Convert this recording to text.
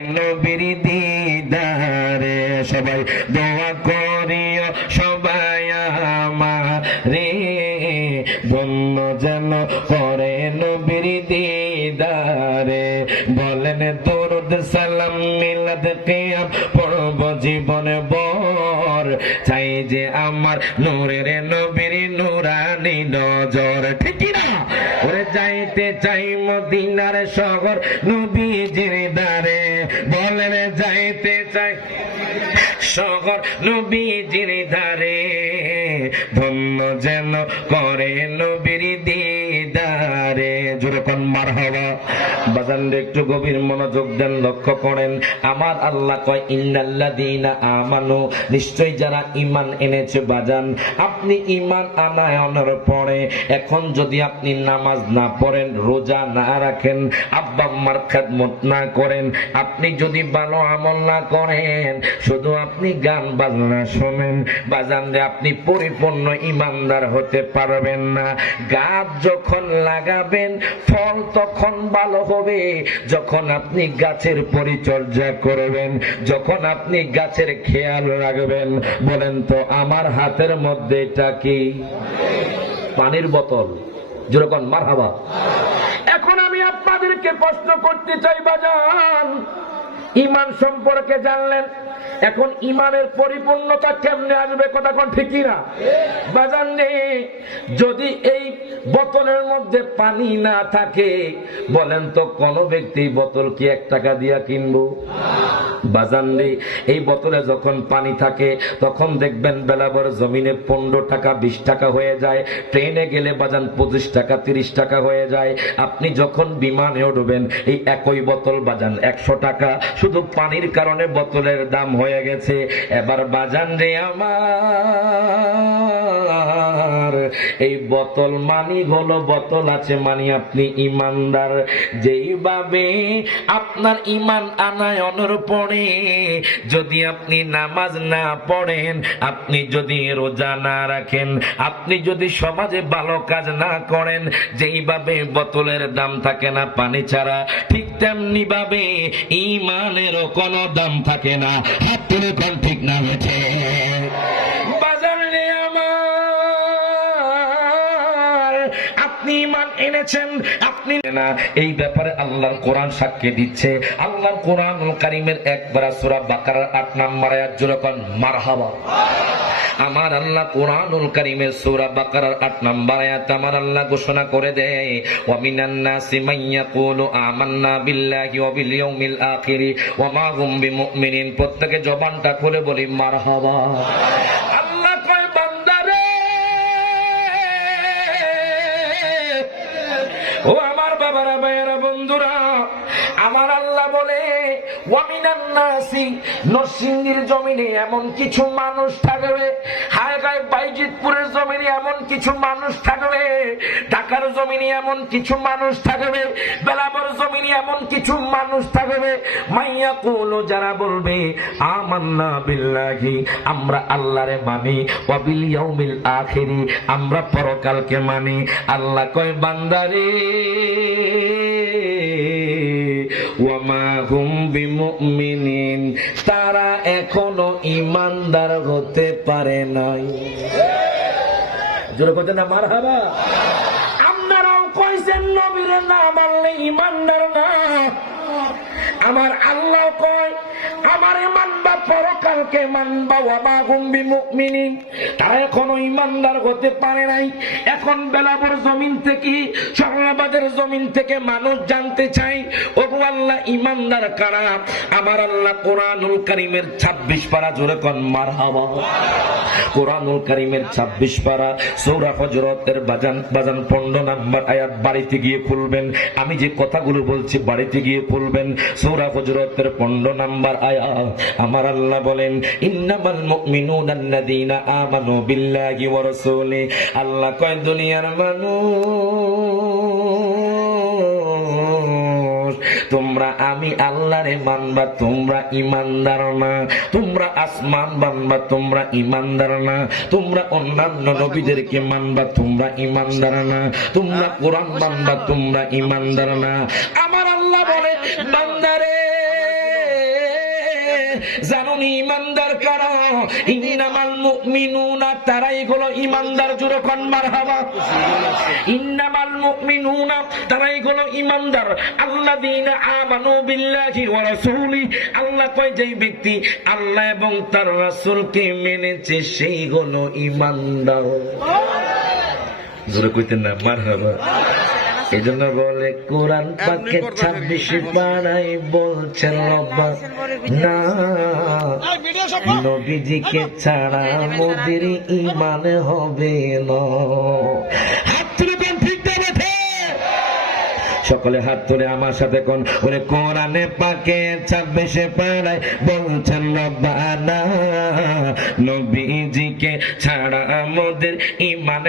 নবীর দিদারে সবাই দোয়া করিও সবাই আমারে ধন্য যেন করে নবীর দিদারে বলেন দরুদ সালাম মিলাদ কিয়াম পড়ব জীবনে বর চাই যে আমার নূরের নবীর নূরানি নজর ঠিক না ওরে যাইতে চাই মদিনার শহর নবীজির দারে বলেন যাইতে চাই শহর নবীজির ধারে ধন্য যেন করে নবীর দিদারে জোরে কোন মারহাবা বাজান একটু গভীর মনোযোগ দেন লক্ষ্য করেন আমার আল্লাহ কয় ইন্নাল্লাযীনা আমানু নিশ্চয় যারা ঈমান এনেছে বাজান আপনি ঈমান আনায়নের পরে এখন যদি আপনি নামাজ না পড়েন রোজা না রাখেন আব্বা আম্মার খেদমত না করেন আপনি যদি ভালো আমল না করেন শুধু আপনি গান বাজনা শোনেন বাজান রে আপনি পরিপূর্ণ ঈমানদার হতে পারবেন না গাছ যখন লাগাবেন ফল তখন ভালো হবে যখন আপনি গাছের পরিচর্যা করবেন যখন আপনি গাছের খেয়াল রাখবেন বলেন তো আমার হাতের মধ্যে এটা কি পানির বোতল যেরকম মারহাবা এখন আমি আপনাদেরকে প্রশ্ন করতে চাই বাজান ঈমান সম্পর্কে জানলেন এখন ঈমানের পরিপূর্ণতা কেমনে আসবে কথা কোন ঠিকই না বাজান রে যদি এই বোতলের মধ্যে পানি না থাকে বলেন তো কোন ব্যক্তি বোতল কি 1 টাকা দিয়া কিনবো বাজান রে এই বোতলে যখন পানি থাকে তখন দেখবেন বেলাভর জমিনে 15 টাকা 20 টাকা হয়ে যায় ট্রেনে গেলে বাজান 25 টাকা 30 টাকা হয়ে যায় আপনি যখন বিমানে উঠবেন এই একই বোতল বাজান 100 টাকা শুধু পানির কারণে বোতলের দাম হয়ে গেছে এবার বাজান রে আমার এই বোতল মানি হলো বোতল আছে মানে আপনি ঈমানদার যেইভাবে আপনার ঈমান আনায়নের পরে যদি আপনি নামাজ না পড়েন আপনি যদি রোজা না রাখেন আপনি যদি সমাজে ভালো কাজ না করেন যেইভাবে বোতলের দাম থাকে না পানি ছাড়া ঠিক তেমনি ভাবে ঈমানেরও কোনো দাম থাকে না হাত তুলে কোন ঠিক না হয়েছে বাজার রে আমার আপনি ঈমান এনেছেন আপনি না এই ব্যাপারে আল্লাহর কোরআন সাক্ষ্য দিচ্ছে আল্লাহর কোরআনুল কারীমের একবার সূরা বাকারার 8 নম্বর আয়াত যেরকম মারহাবা আমার আল্লাহ কোরআনুল কারীমের সূরা বাকারার 8 নম্বর আয়াত আমার আল্লাহ ঘোষণা করে দেয় ওয়া মিনান নাসি মান ইয়াকুলু আমান্না বিল্লাহি ওয়া বিল ইয়াউমিল আখির ওয়া মা হুম বিমুমিনিন প্রত্যেকে জবানটা খুলে বলি মারহাবা আল্লাহ কয় বান্দারে ও আমার বাবারা ভাইয়েরা বন্ধুরা আমার আল্লাহ বলে ওয়ামিনান নাসি নরসিংদীর জমিনে এমন কিছু মানুষ থাকবে হায়গায় বাইজিতপুরের জমিনে এমন কিছু মানুষ থাকবে ঢাকার জমিনে এমন কিছু মানুষ থাকবে বেলাবর জমিনে এমন কিছু মানুষ থাকবে মাইয়া কুলু যারা বলবে আমান্না বিল্লাহি আমরা আল্লাহরে মানি ওয়া বিল ইয়াউমিল আখির আমরা পরকালকে মানি আল্লাহ কয় বান্দারে ওয়ামা হুম বিমুমিনিন তারা এখনো ঈমানদার হতে পারে নাই জোরে কথা না মারহাবা আপনারাও কইছেন নবীর না মানলে ঈমানদার না আমার আল্লাহ কয় আমারে মানবা পরকালকে মানবা ওয়ামা হুম বিমুমিনিন তারা এখনো ঈমানদার হতে পারে নাই এখন বেলাবর জমিন থেকে শাহবাগের জমিন থেকে মানুষ জানতে চাই ওগো আল্লাহ ঈমানদার কারা আমার আল্লাহ কোরআনুল কারীমের 26 পারা জোরে কোন মারহাবা কোরআনুল কারীমের 26 পারা সূরা হুজুরাতের বাজান 15 নম্বর আয়াত বাড়িতে গিয়ে খুলবেন আমি যে কথাগুলো বলছি বাড়িতে গিয়ে খুলবেন সূরা হুজুরাতের 15 নম্বর আয়াত আমার আল্লাহ বলেন ইন্নামাল মুমিনুনা আল্লাযীনা আমানু বিল্লাহি ওয়া রাসূলি আল্লাহ কয় দুনিয়ার মানুষ তোমরা আমি আল্লাহরে মানবা তোমরা ঈমানদার না তোমরা আসমান মানবা তোমরা ঈমানদার না তোমরা অন্যান্য নবীদেরকে মানবা তোমরা ঈমানদার না তোমরা কোরআন মানবা তোমরা ঈমানদার না আমার আল্লাহ বলে বান্দারে জানুন ঈমানদার কারা? ইন্নামাল মুমিনুনা, তারাই হলো ঈমানদার। জোরে কোন মারহাবা। ইন্নামাল মুমিনুনা, তারাই হলো ঈমানদার। আল্লাযীনা আমানু বিল্লাহি ওয়া রাসূলি, আল্লাহ কয় যেই ব্যক্তি আল্লাহ এবং তার রাসূলকে মেনেছে সেই হলো ঈমানদার। জোরে কইতেন না মারহাবা। এই জন্য বলে কোরআন পাকের 26 পারায় বলছেন রব্বা না, নবীজিকে ছাড়া মোদের ঈমান হবে না। হাত তুলে দেন, ঠিক না? সকলে হাত তুলে আমার সাথে কোন ওরে কোরআনে পাকে 26 পারায় বলছেন রব্বা না, নবীজিকে ছাড়া মোদের ঈমান